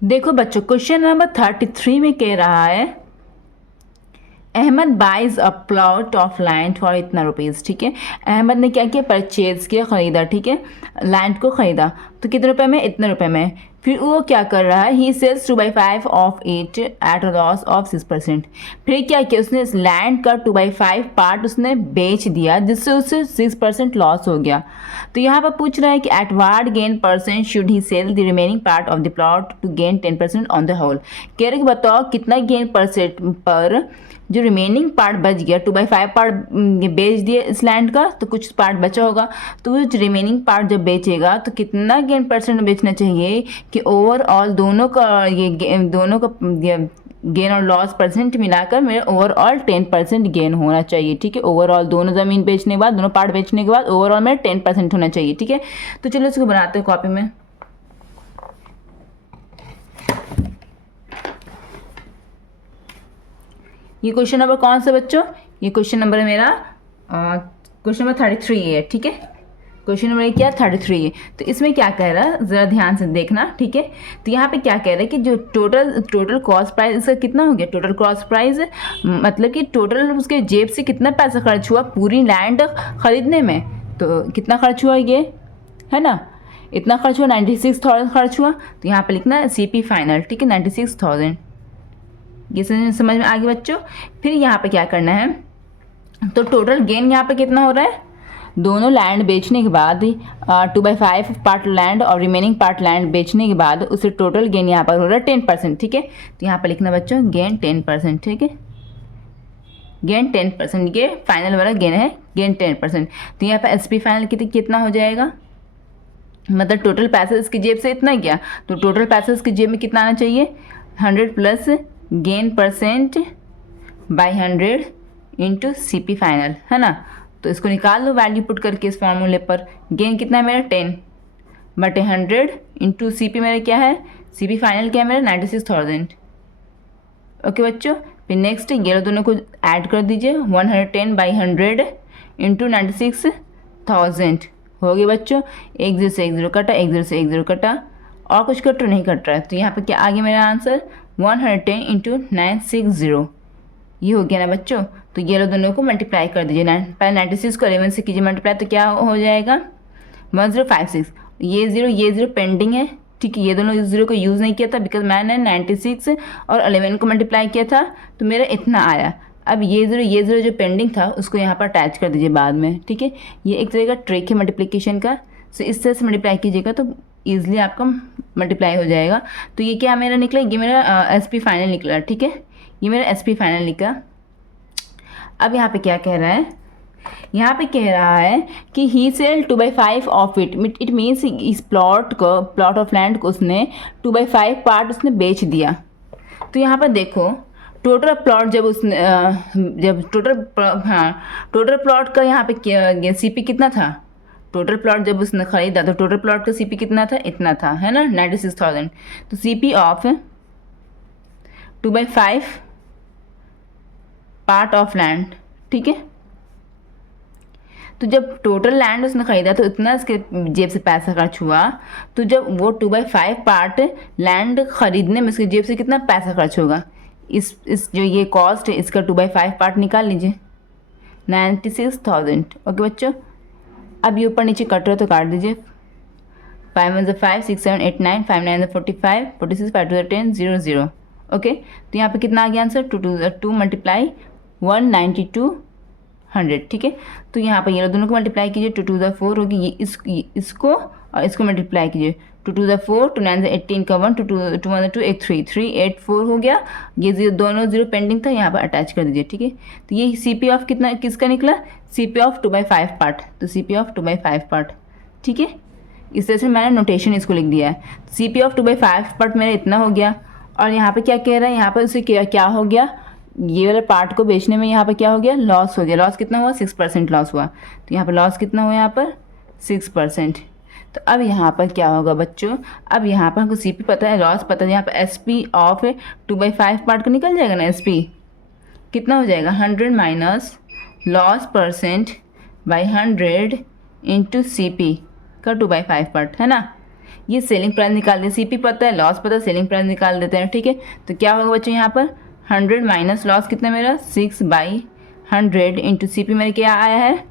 देखो बच्चों, question number 33 में कह रहा है Ahmed buys a plot of land for इतना रुपीज़। ठीक है, अहमद ने क्या किया, परचेज किया, ख़रीदा। ठीक है, लैंड को ख़रीदा तो कितने रुपए में, इतने रुपए में। फिर वो क्या कर रहा है, he sells 2/5 of it at a loss of 6%। फिर क्या किया उसने, इस लैंड का 2/5 पार्ट उसने बेच दिया, जिससे उसे 6% लॉस हो गया। तो यहाँ पर पूछ रहा है कि at what gain percent should he sell the remaining part of the plot to gain 10% on the whole. कह रहे कि बताओ कितना गेन परसेंट पर जो रिमेनिंग पार्ट बच गया, 2/5 पार्ट बेच दिए इस लैंड का, तो कुछ पार्ट बचा होगा, तो वो जो रिमेनिंग पार्ट जब बेचेगा तो कितना गेन परसेंट बेचना चाहिए कि ओवरऑल दोनों का गेन और लॉस परसेंट मिलाकर मेरे ओवरऑल 10% गेन होना चाहिए। ठीक है, ओवरऑल दोनों ज़मीन बेचने के बाद, दोनों पार्ट बेचने के बाद ओवरऑल मेरे 10% होना चाहिए। ठीक है, तो चलो इसको बनाते हैं कॉपी में। ये क्वेश्चन नंबर कौन सा बच्चों, ये क्वेश्चन नंबर है मेरा क्वेश्चन नंबर 33 है। ठीक है, क्वेश्चन नंबर क्या 33 है। तो इसमें क्या कह रहा है, ज़रा ध्यान से देखना। ठीक है, तो यहाँ पे क्या कह रहा है कि जो टोटल कॉस्ट प्राइस इसका कितना हो गया, टोटल कॉस्ट प्राइस मतलब कि टोटल उसके जेब से कितना पैसा खर्च हुआ पूरी लैंड खरीदने में। तो कितना खर्च हुआ ये, है ना, इतना खर्च हुआ, 96,000 खर्च हुआ। तो यहाँ पे लिखना है CP फाइनल। ठीक है, 96,000। ये समझ में आ गया बच्चों। फिर यहाँ पे क्या करना है, तो टोटल गेन यहाँ पे कितना हो रहा है, दोनों लैंड बेचने के बाद 2/5 पार्ट लैंड और रिमेनिंग पार्ट लैंड बेचने के बाद उसे टोटल गेन यहाँ पर हो रहा है 10%। ठीक है, तो यहाँ पर लिखना बच्चों गेन 10%। ठीक है, गेन 10%, ये फाइनल वाला गेन है, गेन 10%। तो यहाँ पर SP फाइनल कितना हो जाएगा, मतलब टोटल पैसा इसकी जेब से इतना गया, तो टोटल पैसा इसकी जेब में कितना आना चाहिए, 100 plus gain percent by 100 into CP final, है ना। तो इसको निकाल लो वैल्यू पुट करके इस फॉर्मूले पर। गेन कितना है मेरा 10 बटे 100 इंटू CP मेरा क्या है, CP फाइनल क्या है मेरा 96,000। ओके बच्चों, फिर नेक्स्ट ये दोनों को ऐड कर दीजिए, 110 बाई 100 इंटू 96,000 हो गए बच्चों। एक जीरो से एक जीरो कटा, एक जीरो से एक जीरो कटा, और कुछ कट नहीं कट रहा है। तो यहाँ पे क्या आ गया मेरा आंसर, 110 इंटू 960, ये हो गया ना बच्चों। तो ये लोग दोनों को मल्टीप्लाई कर दीजिए, पहले 96 को 11 से कीजिए मल्टीप्लाई, तो क्या हो जाएगा 1056। ये ज़ीरो पेंडिंग है। ठीक है, ये दोनों ज़ीरो को यूज़ नहीं किया था बिकॉज मैंने 96 और 11 को मल्टीप्लाई किया था, तो मेरा इतना आया। अब ये ज़ीरो जो पेंडिंग था उसको यहाँ पर अटैच कर दीजिए बाद में। ठीक है, ये एक तरह का ट्रिक है मल्टीप्लिकेशन का। सो इस तरह से मल्टीप्लाई कीजिएगा तो ईजिली आपका मल्टीप्लाई हो जाएगा। तो ये क्या मेरा निकला, ये मेरा SP फाइनल निकला। ठीक है, ये मेरा SP फाइनल निकला। अब यहाँ पे क्या कह रहा है, यहाँ पे कह रहा है कि ही सेल 2/5 ऑफ इट मीन्स इस प्लॉट ऑफ लैंड को उसने 2/5 पार्ट उसने बेच दिया। तो यहाँ पर देखो टोटल प्लॉट जब उसने जब टोटल प्लॉट का यहाँ पे CP कितना था, टोटल प्लॉट जब उसने खरीदा तो टोटल प्लॉट का CP कितना था, इतना था, है ना, 96,000। तो CP of 2/5 part of land. ठीक है, तो जब टोटल लैंड उसने खरीदा तो इतना इसके जेब से पैसा खर्च हुआ। तो जब वो 2/5 पार्ट लैंड खरीदने में उसकी जेब से कितना पैसा खर्च होगा, इस जो ये कॉस्ट है इसका 2/5 पार्ट निकाल लीजिए, 96,000। ओके बच्चों, अब ये ऊपर नीचे कट रहा तो काट दीजिए, 5 1 5 6 7 8 9 5 9 45 46 5 2 10 0 0। ओके, तो यहाँ पे कितना आ गया आंसर, 2 मल्टीप्लाई 19200। ठीक है, तो यहाँ पर ये दोनों को मल्टीप्लाई कीजिए, 2 2 4 होगी, ये इसको और इसको मल्टीप्लाई कीजिए, 2 2 4 2 9 18 का 1 2 2 2 1 2 1 3 3 8 4 हो गया। ये दोनों जीरो पेंडिंग था, यहाँ पर अटैच कर दीजिए। ठीक है, तो ये CP ऑफ कितना किसका निकला, CP ऑफ 2/5 पार्ट, तो CP ऑफ 2/5 पार्ट। ठीक है, इस तरह से मैंने नोटेशन इसको लिख दिया है। CP ऑफ 2/5 पार्ट मेरा इतना हो गया। और यहाँ पे क्या कह रहा है, यहाँ पर उसे क्या हो गया, ये वाले पार्ट को बेचने में यहाँ पर क्या हो गया, लॉस हो गया। लॉस कितना हुआ, 6% लॉस हुआ। तो यहाँ पर लॉस कितना हुआ, यहाँ पर 6%। तो अब यहाँ पर क्या होगा बच्चों, अब यहाँ पर हमको CP पता है, लॉस पता है, यहाँ पर SP ऑफ 2/5 पार्ट को निकल जाएगा ना, SP कितना हो जाएगा, 100 minus loss percent by 100 into CP का 2/5 पार्ट, है ना। ये सेलिंग प्राइस निकाल दिया, सीपी पता है, लॉस पता है, सेलिंग प्राइस निकाल देते हैं, ठीक है। तो क्या होगा बच्चों यहाँ पर 100 माइनस लॉस कितना मेरा 6/100 इंटू सीपी मेरे क्या आया है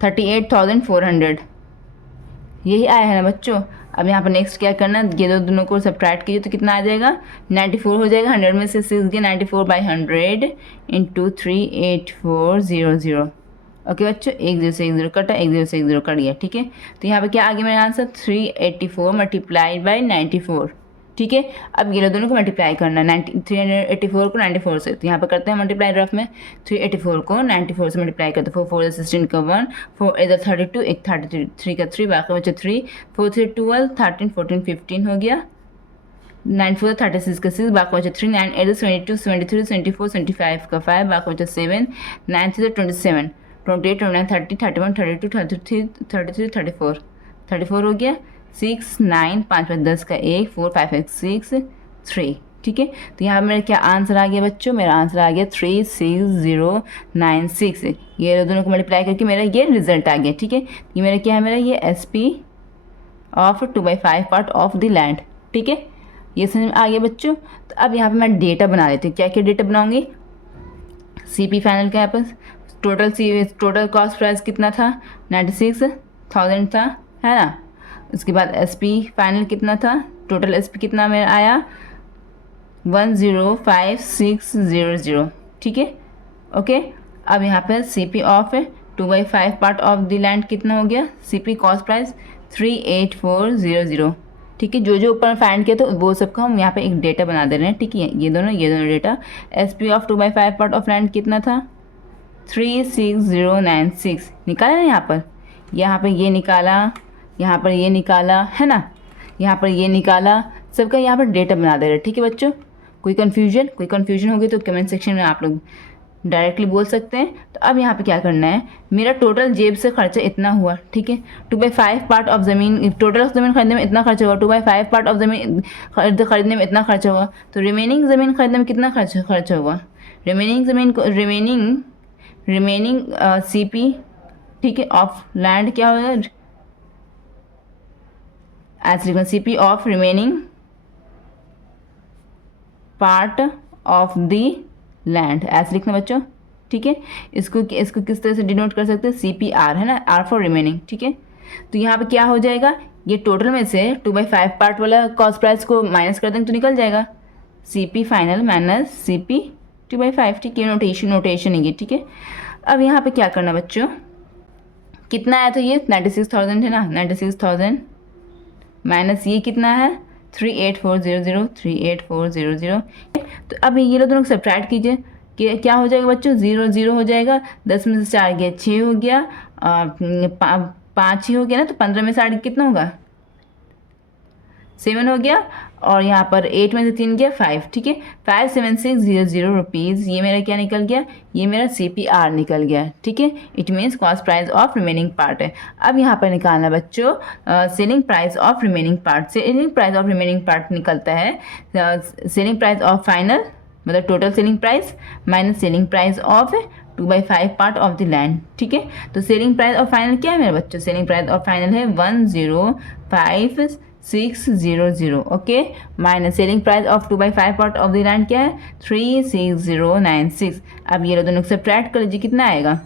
38,400, यही आया है ना बच्चों। अब यहाँ पर नेक्स्ट क्या करना है, ये दोनों को सब्ट्रैक्ट कीजिए तो कितना आ जाएगा 94 हो जाएगा। 100 में से 6 गया 94/100 इंटू 38400। ओके बच्चों, 10 से 10 कटा, 10 से 10 कट गया, ठीक है। तो यहाँ पे क्या आ गया मेरा आंसर 384 मल्टीप्लाइड बाई 94, ठीक है। अब ये दोनों को मल्टीप्लाई करना है 384 को 94 से, तो यहाँ पर करते हैं मल्टीप्लाई रफ में। 384 को 94 से मल्टीप्लाई करते हैं, 4 16 का 1, 4 इधर 32, एक 33, 3 का 3, बाकी बच्चे 3, 4 3 12, 13 14 15 हो गया, 9 4 36 का 6, बाकी बच्चे 3, 9 8 22 73 74 75 का 5, बाकी बच्चे 7, 9 3 27, 28 29 30 31 32 33 33 34 हो गया, 6 9 5 5 10 का 1, 4 5 1 6 3, ठीक है। तो यहाँ पर मेरा क्या आंसर आ गया बच्चों, मेरा आंसर आ गया 36096। ये दोनों को मल्टीप्लाई करके मेरा ये रिजल्ट आ गया, ठीक है। ये मेरा क्या है, मेरा ये SP of 2/5 part of the land, ठीक है। ये समझ में आ गया बच्चों। तो अब यहाँ पे मैं डेटा बना लेती हूँ। क्या क्या डेटा बनाऊंगी, CP फाइनल का यहाँ पर टोटल कॉस्ट प्राइस कितना था 96,000 था, है ना। उसके बाद SP फाइनल कितना था, टोटल SP कितना मेरा आया 105,600, ठीक है। ओके, अब यहाँ पर CP of 2/5 part of the land कितना हो गया, CP कॉस्ट प्राइस 38400, ठीक है। जो ऊपर फाइंड किया तो वो सबका हम यहाँ पे एक डेटा बना दे रहे हैं, ठीक है। ये दोनों data SP of 2/5 part of land कितना था 36096 निकाला ना। यहाँ पर ये निकाला, यहाँ पर ये निकाला, है ना, यहाँ पर ये निकाला, सबका यहाँ पर डेटा बना दे रहे हैं, ठीक है बच्चों। कोई कन्फ्यूजन होगी तो कमेंट सेक्शन में आप लोग डायरेक्टली बोल सकते हैं। तो अब यहाँ पे क्या करना है, मेरा टोटल जेब से खर्चा इतना हुआ, ठीक है। 2/5 पार्ट ऑफ ज़मीन, टोटल ज़मीन खरीदने में इतना खर्चा हुआ, 2/5 पार्ट ऑफ ज़मीन खरीदने में इतना खर्चा हुआ, तो रिमेनिंग ज़मीन खरीदने में कितना खर्चा हुआ, रिमेनिंग CP, ठीक है, ऑफ लैंड क्या होगा, ऐसे लिखना CP of remaining part of the land, ऐसे लिखना बच्चों, ठीक है। इसको किस तरह से डिनोट कर सकते हैं, CPR, है ना, R फॉर रिमेनिंग, ठीक है। तो यहाँ पे क्या हो जाएगा, ये टोटल में से 2/5 पार्ट वाला कॉस्ट प्राइस को माइनस कर देंगे तो निकल जाएगा CP फाइनल माइनस CP 2/5, ठीक है। नोटेशन है ये, ठीक है। अब यहाँ पे क्या करना बच्चों, कितना आया, तो ये 96,000 है ना, 96,000 माइनस ये कितना है 38400। तो अब ये लोग दोनों को सब्ट्रैक्ट कीजिए कि क्या हो जाएगा बच्चों, 0 0 हो जाएगा, 10 में से 4 गया 6 हो गया, 5 ही हो गया ना, तो 15 में से 8 कितना होगा 7 हो गया, और यहाँ पर 8 में से 3 गया 5, ठीक है। 57600 रुपीज़, ये मेरा क्या निकल गया, ये मेरा CPR निकल गया, ठीक है। It means cost price of remaining part है। अब यहाँ पर निकालना बच्चों selling price of remaining part. Selling price of remaining part निकलता है सेलिंग प्राइस ऑफ फाइनल, मतलब total selling price minus selling price of 2/5 part of the land, ठीक है। तो सेलिंग प्राइस ऑफ फाइनल क्या है मेरे बच्चों, सेलिंग प्राइस ऑफ फाइनल है 105,600, okay, minus selling price of 2/5 part of the land क्या है 36096। अब ये दोनों सब्ट्रैक्ट कर लीजिए, कितना आएगा,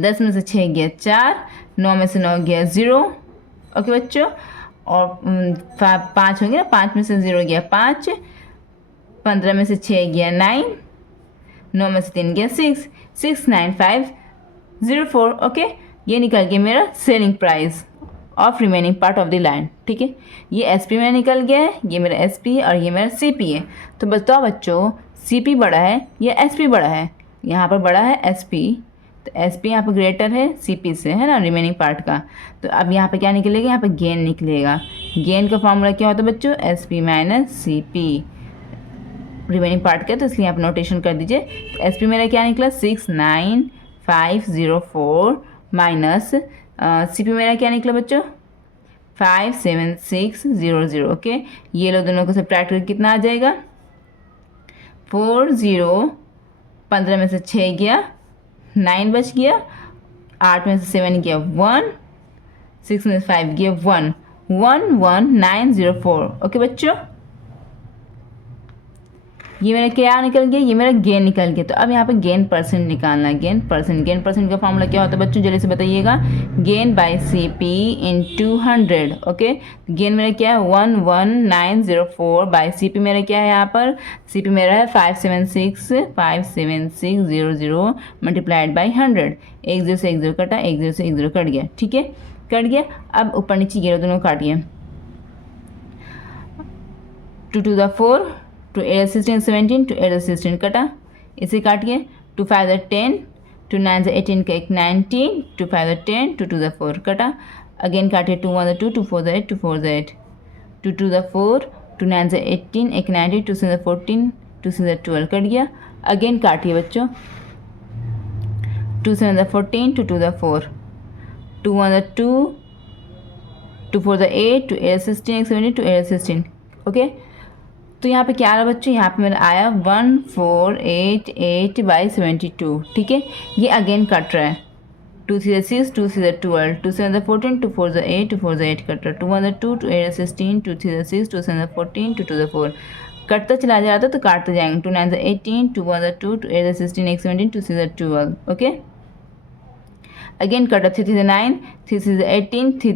10 में से 6 गया 4, 9 में से 9 गया 0, ओके बच्चों, और 5 हो गया ना, 5 में से 0 गया 5, 15 में से 6 गया 9, 9 में से 3 गया 6, 69504, ओके। ये निकल गया मेरा selling price of remaining part of the land, ठीक है। ये SP में निकल गया है, ये मेरा SP और ये मेरा CP है। तो बताओ बच्चों CP बड़ा है या SP बड़ा है, यहाँ पर बड़ा है SP, तो SP यहाँ पर ग्रेटर है CP से, है ना, रिमेनिंग पार्ट का। तो अब यहाँ पे क्या निकलेगा, यहाँ पे गेन निकलेगा। गेन का फॉर्मूला क्या होता है बच्चों, SP minus CP, remaining part का, तो इसलिए आप नोटेशन कर दीजिए। तो SP मेरा क्या निकला 69504 माइनस CP मेरा क्या निकला बच्चों 57600, ओके। ये लोग दोनों को सब्ट्रैक्ट करके कितना आ जाएगा 40, 15 में से 6 गया 9 बच गया, 8 में से 7 गया 1, 6 में से 5 गया 1, 11904। ओके बच्चों, ये मेरा क्या निकल गया, ये मेरा गेन निकल गया। तो अब यहाँ पे गेन परसेंट निकालना है। गेन परसेंट का फॉर्मूला क्या होता है बच्चों, जल्दी से बताइएगा। Gain by C P into 100। Okay, gain मेरा क्या है 11904 बाय सी पी मेरा क्या है, यहाँ पर सी पी मेरा है 57600 मल्टीप्लाइड बाई 100। 1 0 से 1 0 कटा, 1 0 से 1 0 कट गया। ठीक है, कट गया। अब ऊपर नीचे ये दोनों काटिए। 2 to the 4, 2 8 16 17, 2 8 16 कटा, इसे काटिए। 2 5 10, 2 9 18 का एक 19, 2 5 10, 2 2 4 कटा। अगेन काटिए। 2 1 2, 2 4 8, 2 4 8, 2 2 4, 2 9 18, एक 19, 2 6 14, 2 6 12 कट गया। अगेन काटिए बच्चों। 2 7 14, 2 2 4, 2 1 2, 2 4 8, 2 8 16, एक 17, 2 8 16। ओके, तो यहाँ पे क्या आ रहा बच्चों, यहाँ पे मेरा आया 1488/72। ठीक है, ये अगेन कट रहा है। 2 3 6, 2 6 12, 2 7 14, 2 4 8, 2 4 8 कट रहा है। 2 1 2, 2 8 16, 2 3 6, 2 7 14, 2 2 4 कटता चला जाता तो काटते जाएंगे। 2 9 18, 2 1 2, 2 8 16, एक 17, 2 6 12। Okay, again cut 3 3 9, 3 6 18, 3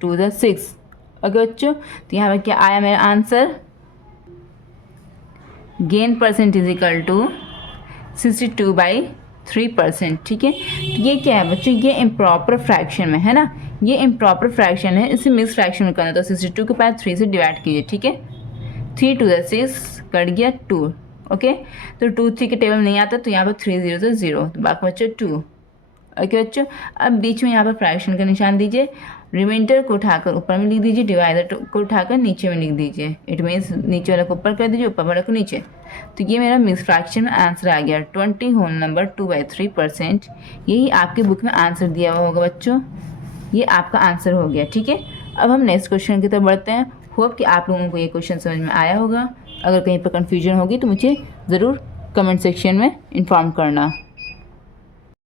2 6। ओके बच्चों, तो यहाँ पे क्या आया मेरा answer, gain percent is equal to 62/3%। ठीक है, तो ये क्या है बच्चों, ये इम्प्रॉपर फ्रैक्शन में है ना, ये इम्प्रॉपर फ्रैक्शन है, इसे मिक्स फ्रैक्शन में करना। तो 62 के पास 3 से डिवाइड कीजिए। ठीक है, 3 2 6 कट गया 2। ओके, तो 2 3 के टेबल में नहीं आता, तो यहाँ पर 3 0 से 0, तो बाकी बच्चों 2। ओके बच्चों, अब बीच में यहाँ पर फ्रैक्शन का निशान दीजिए। रिमाइंडर को उठाकर ऊपर में लिख दीजिए, डिवाइडर को उठाकर नीचे में लिख दीजिए। इट मीन्स नीचे वाले को ऊपर कर दीजिए, ऊपर वाले को नीचे। तो ये मेरा मिक्स फ्रैक्शन में आंसर आ गया 20 होल नंबर 2/3%। यही आपके बुक में आंसर दिया हुआ होगा बच्चों, ये आपका आंसर हो गया। ठीक है, अब हम नेक्स्ट क्वेश्चन की तरफ बढ़ते हैं। होप कि आप लोगों को ये क्वेश्चन समझ में आया होगा। अगर कहीं पर कन्फ्यूजन होगी तो मुझे ज़रूर कमेंट सेक्शन में इन्फॉर्म करना।